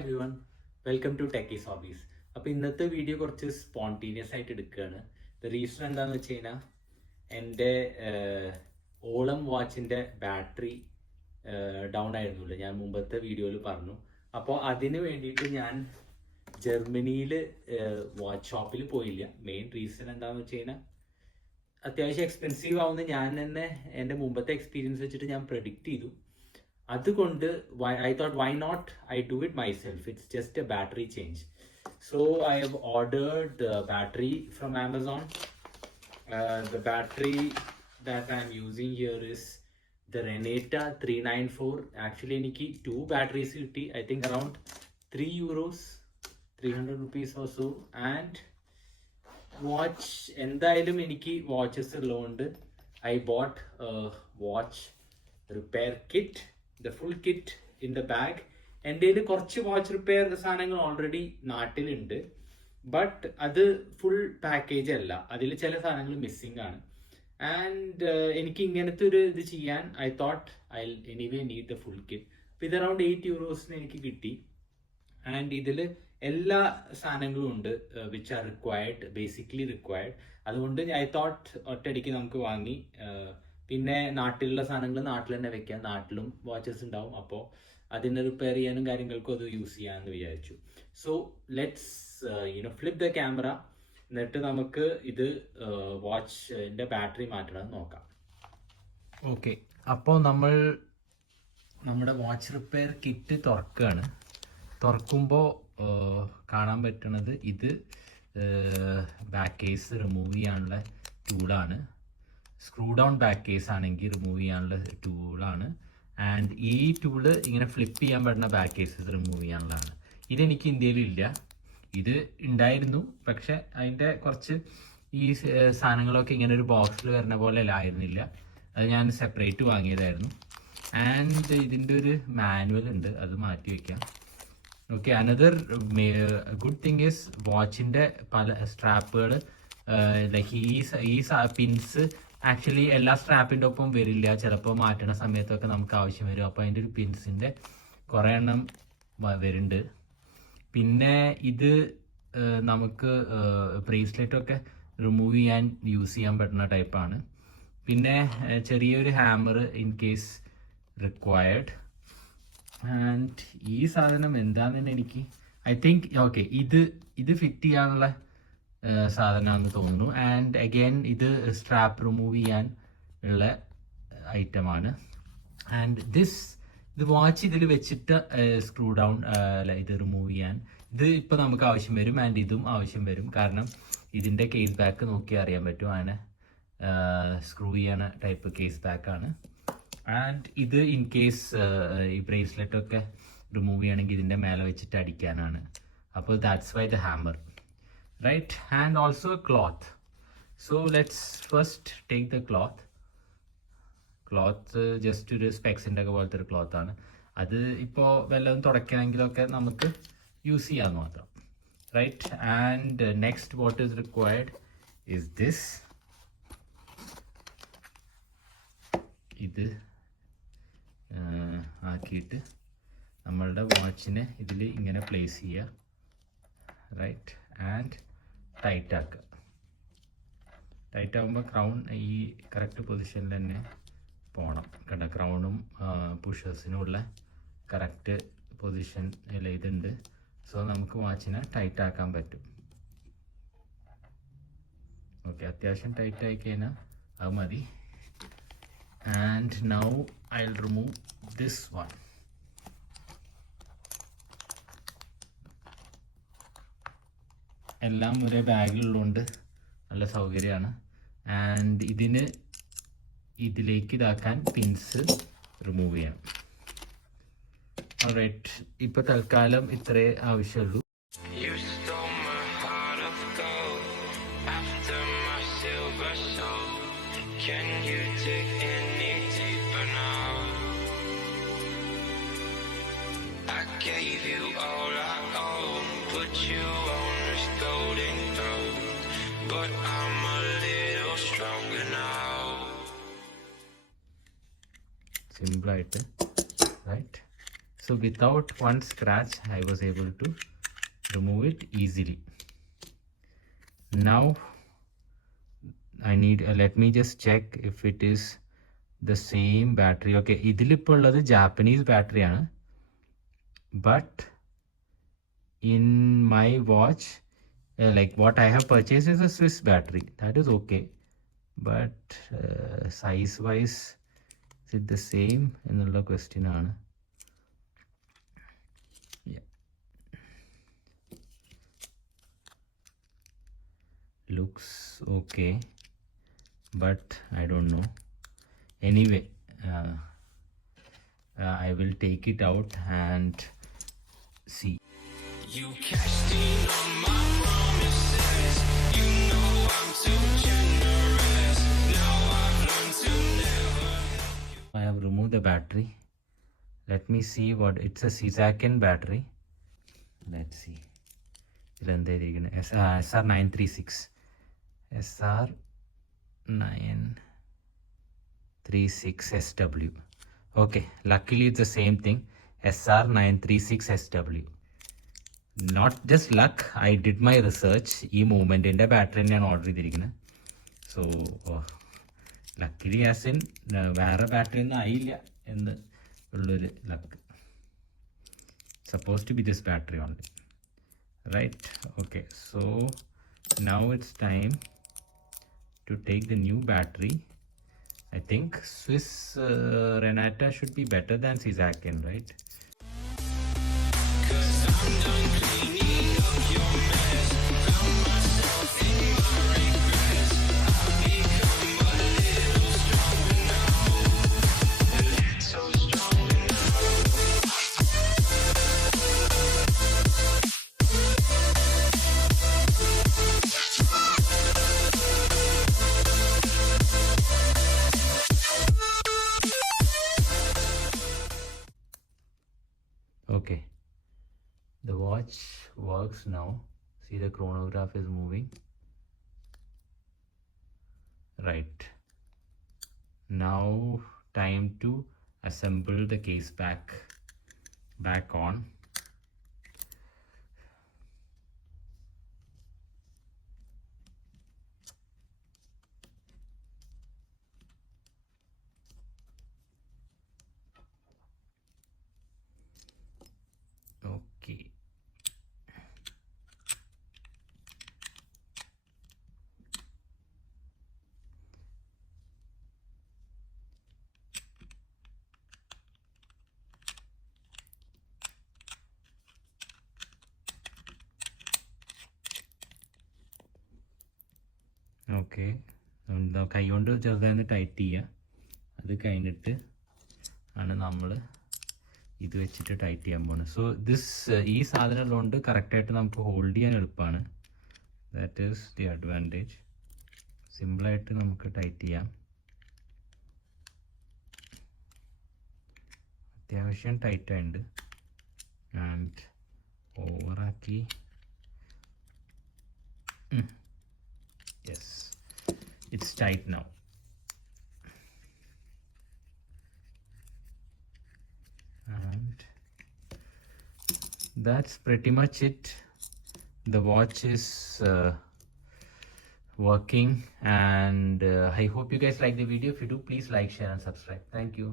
Every one, welcome to Techies Hobbies. അപ്പോൾ ഇന്നത്തെ വീഡിയോ കുറച്ച് സ്പോണ്ടേനിയസ് ആയിട്ട് എടുക്കുകയാണ്. റീസൺ എന്താണെന്ന് വെച്ച് കഴിഞ്ഞാൽ എൻ്റെ ഓളം വാച്ചിൻ്റെ ബാറ്ററി ഡൗൺ ആയിരുന്നില്ല, ഞാൻ മുമ്പത്തെ വീഡിയോയിൽ പറഞ്ഞു. അപ്പോൾ അതിന് വേണ്ടിയിട്ട് ഞാൻ ജർമ്മനിയിൽ വാച്ച് ഷോപ്പിൽ പോയില്ല. മെയിൻ റീസൺ എന്താണെന്ന് വെച്ച് കഴിഞ്ഞാൽ അത്യാവശ്യം എക്സ്പെൻസീവ് ആവുന്ന ഞാൻ തന്നെ എൻ്റെ മുമ്പത്തെ എക്സ്പീരിയൻസ് വെച്ചിട്ട് ഞാൻ പ്രെഡിക്റ്റ് ചെയ്തു. അതുകൊണ്ട് I thought why not I do it myself. It's just a battery change. So I have ordered the battery from Amazon. The battery that I'm using here is the Renata 394. Actually എനിക്ക് 2 batteries കിട്ടി. I think around €3, 300 rupees or so. And watch എന്തായാലും എനിക്ക് വാച്ചസ് ഉള്ളതുകൊണ്ട് I bought a watch repair kit. The full kit in the bag. എൻ്റെ കയ്യിൽ കുറച്ച് watch repair സാധനങ്ങൾ ഓൾറെഡി നാട്ടിലുണ്ട്, ബട്ട് അത് ഫുൾ പാക്കേജ് അല്ല, അതിൽ ചില സാധനങ്ങൾ മിസ്സിംഗ് ആണ്. ആൻഡ് എനിക്ക് ഇങ്ങനത്തെ ഒരു ഇത് ചെയ്യാൻ I thought I anyway need the full kit. അപ്പോൾ ഇത് അറൗണ്ട് €8 എനിക്ക് കിട്ടി. ആൻഡ് ഇതിൽ എല്ലാ സാധനങ്ങളും ഉണ്ട് which are required, basically required. അതുകൊണ്ട് ഐ തോട്ട് ഒറ്റയടിക്ക് നമുക്ക് വാങ്ങി, പിന്നെ നാട്ടിലുള്ള സാധനങ്ങൾ നാട്ടിൽ തന്നെ വെക്കാം, നാട്ടിലും വാച്ചസ് ഉണ്ടാവും, അപ്പോൾ അതിനെ റിപ്പയർ ചെയ്യാനും കാര്യങ്ങൾക്കും അത് യൂസ് ചെയ്യാമെന്ന് വിചാരിച്ചു. So let's flip the camera, എന്നിട്ട് നമുക്ക് ഇത് വാച്ചിൻ്റെ ബാറ്ററി മാറ്റണമെന്ന് നോക്കാം. ഓക്കെ, അപ്പോൾ നമ്മൾ നമ്മുടെ വാച്ച് റിപ്പയർ കിറ്റ് തുറക്കുകയാണ്. തുറക്കുമ്പോൾ കാണാൻ പറ്റണത് ഇത് ബാക്ക് കേസ് റിമൂവ് ചെയ്യാനുള്ള ടൂളാണ്. സ്ക്രൂ ഡൗൺ ബാക്ക് കേസ് ആണെങ്കിൽ റിമൂവ് ചെയ്യാനുള്ള ടൂളാണ്. ആൻഡ് ഈ ടൂള് ഇങ്ങനെ ഫ്ലിപ്പ് ചെയ്യാൻ പറ്റുന്ന ബാക്ക് കേസസ് റിമൂവ് ചെയ്യാനുള്ളതാണ്. ഇതെനിക്ക് ഇന്ത്യയിലില്ല, ഇത് ഉണ്ടായിരുന്നു, പക്ഷെ അതിൻ്റെ കുറച്ച് ഈ സാധനങ്ങളൊക്കെ ഇങ്ങനെ ഒരു ബോക്സിൽ വരുന്ന പോലെ ആയിരുന്നില്ല, അത് ഞാൻ സെപ്പറേറ്റ് വാങ്ങിയതായിരുന്നു. ആൻഡ് ഇതിൻ്റെ ഒരു മാനുവൽ ഉണ്ട്, അത് മാറ്റി വയ്ക്കാം. Okay, another good thing is വാച്ചിൻ്റെ പല സ്ട്രാപ്പുകൾ ലൈക്ക് ഈ പിൻസ് ആക്ച്വലി എല്ലാ സ്ട്രാപ്പിൻ്റെ ഒപ്പം വരില്ല, ചിലപ്പോൾ മാറ്റണ സമയത്തൊക്കെ നമുക്ക് ആവശ്യം വരും. അപ്പോൾ അതിൻ്റെ ഒരു പിൻസിൻ്റെ കുറേ എണ്ണം വരുന്നുണ്ട്. പിന്നെ ഇത് നമുക്ക് ബ്രേസ്ലെറ്റൊക്കെ റിമൂവ് ചെയ്യാൻ യൂസ് ചെയ്യാൻ പറ്റുന്ന ടൈപ്പാണ്. പിന്നെ ചെറിയൊരു hammer in case required. And ഈ സാധനം എന്താണെന്ന് എനിക്ക് ഐ തിങ്ക് ഓക്കെ ഇത് ഫിറ്റ് ചെയ്യാനുള്ള സാധനമാണെന്ന് തോന്നുന്നു. ആൻഡ് അഗൈൻ ഇത് സ്ട്രാപ്പ് റിമൂവ് ചെയ്യാൻ ഉള്ള ഐറ്റമാണ്. ആൻഡ് ഇത് വാച്ച് ഇതിൽ വെച്ചിട്ട് സ്ക്രൂ ഡൗൺ ഇത് റിമൂവ് ചെയ്യാൻ ഇത് ഇപ്പോൾ നമുക്ക് ആവശ്യം വരും. ആൻഡ് ഇതും ആവശ്യം വരും, കാരണം ഇതിൻ്റെ കേസ് ബാക്ക് നോക്കി അറിയാൻ പറ്റും, അങ്ങനെ സ്ക്രൂ ചെയ്യണ ടൈപ്പ് കേസ് ബാക്കാണ്. ആൻഡ് ഇത് ഇൻ കേസ് ഈ ബ്രേസ്ലെറ്റൊക്കെ റിമൂവ് ചെയ്യണമെങ്കിൽ ഇതിൻ്റെ മേലെ വെച്ചിട്ട് അടിക്കാനാണ്. അപ്പോൾ that's why the hammer, right? And also a cloth. So let's first take the cloth just ഒരു സ്പെക്സിൻ്റെ ഒക്കെ പോലത്തെ ഒരു ക്ലോത്ത് ആണ്. അത് ഇപ്പോൾ വല്ലതും തുടയ്ക്കണമെങ്കിലൊക്കെ നമുക്ക് യൂസ് ചെയ്യാമെന്ന് മാത്രം, right? And next what is required is this. ഇത് ആക്കിയിട്ട് നമ്മളുടെ വാച്ചിനെ ഇതിൽ ഇങ്ങനെ പ്ലേസ് ചെയ്യുക, റൈറ്റ്? ആൻഡ് ടൈറ്റ് ആക്കുക. ടൈറ്റ് ആകുമ്പോൾ ക്രൗൺ ഈ കറക്റ്റ് പൊസിഷനിൽ തന്നെ പോകണം. കണ്ട, ക്രൗണും പുഷേഴ്സിനുമുള്ള കറക്റ്റ് പൊസിഷൻ ഇതുണ്ട്. സോ നമുക്ക് വാച്ചിനെ ടൈറ്റ് ആക്കാൻ പറ്റും. ഓക്കെ, അത്യാവശ്യം ടൈറ്റ് ആയി കഴിഞ്ഞാൽ അത് മതി. And now I will remove this one. എല്ലാം ഒരേ ബാഗിലുള്ളതുകൊണ്ട് നല്ല സൗകര്യമാണ്. ആൻഡ് ഇതിലേക്ക് ഇതാക്കാൻ പിൻസ് റിമൂവ് ചെയ്യണം. ഓൾറൈറ്റ്, ഇപ്പോൾ തൽക്കാലം ഇത്രേ ആവശ്യമുള്ളൂ. But I'm a little stronger now. സിമ്പിളായിട്ട്, right? So without one scratch I was able to remove it easily. Now I need let me just check if it is the same battery. Okay, ഇതിലിപ്പോൾ ഉള്ളത് ജാപ്പനീസ് ബാറ്ററിയാണ്, but in my watch like what I have purchased is a Swiss battery. That is okay, but size wise is it the same എന്നുള്ള question ആണ്. Yeah, looks okay, but I don't know. Anyway, I will take it out and see. You cashed in on my promises. You know I'm too generous. Now I've learned to never. I have removed the battery. Let me see what it's a Sizaken battery. Let's see. SR936. SR936SW. Okay, luckily it's the same thing. SR936SW. Not just luck, I did my research. ഈ മൂവ്മെൻറ്റിൻ്റെ battery തന്നെയാണ് order ചെയ്തിരിക്കുന്നത്. So luckily as in വേറെ battery ഒന്നും ആയില്ല എന്ന് ഉള്ളൊരു luck. Suppose to be this battery only, right? Okay, so now it's time to take the new battery. I think Swiss Renata should be better than Sizaken, right? Okay, the watch works now. See, the chronograph is moving. Right, now time to assemble the case back on. Okay, okay, കൈ കൊണ്ട് ചെറുതായി ടൈറ്റ് ചെയ്യുക. അത് കഴിഞ്ഞിട്ട് ആണ് നമ്മൾ ഇത് വെച്ചിട്ട് ടൈറ്റ് ചെയ്യാൻ പോകുന്നത്. സോ ഈ സാധനം ഉള്ളതുകൊണ്ട് കറക്റ്റായിട്ട് നമുക്ക് ഹോൾഡ് ചെയ്യാൻ എളുപ്പമാണ്. That is the advantage. സിമ്പിളായിട്ട് നമുക്ക് ടൈറ്റ് ചെയ്യാം. അത്യാവശ്യം ടൈറ്റായിട്ടുണ്ട്. ആൻഡ് ഓവറാക്കി. Yes, it's tight now. And that's pretty much it. The watch is working, and I hope you guys like the video. If you do, please like, share and subscribe. Thank you.